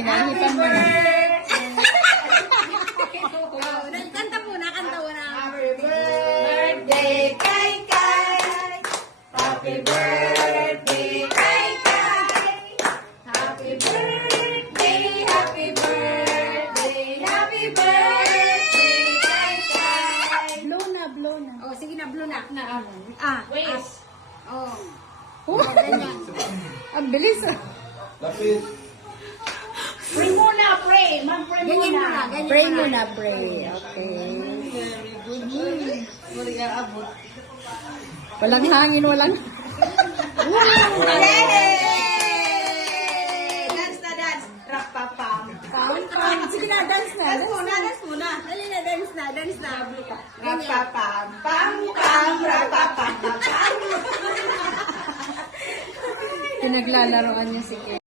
Sige na, hipan mo na. Kanta muna, kanta muna. Happy birthday kay Kai. Happy birthday kay Kai. Happy birthday, happy birthday, happy birthday kay Kai. Blow na, blow na. Oh, sige na, blue na. Wish. Oh. Ganyan. Ang bilis ah. Lapit. Pray muna, pray. Mag-pray Ganyan muna. muna, ganyan Pray muna. muna, pray. Okay. Walang hangin, walang... Dance na dance. Rapapam. Pam. Sige na, dance na. Dance muna, dance muna. Dali na, dance na, dance na. Rapapam. Pam, pam, rapapam. Pinaglalaroan niya si Kay.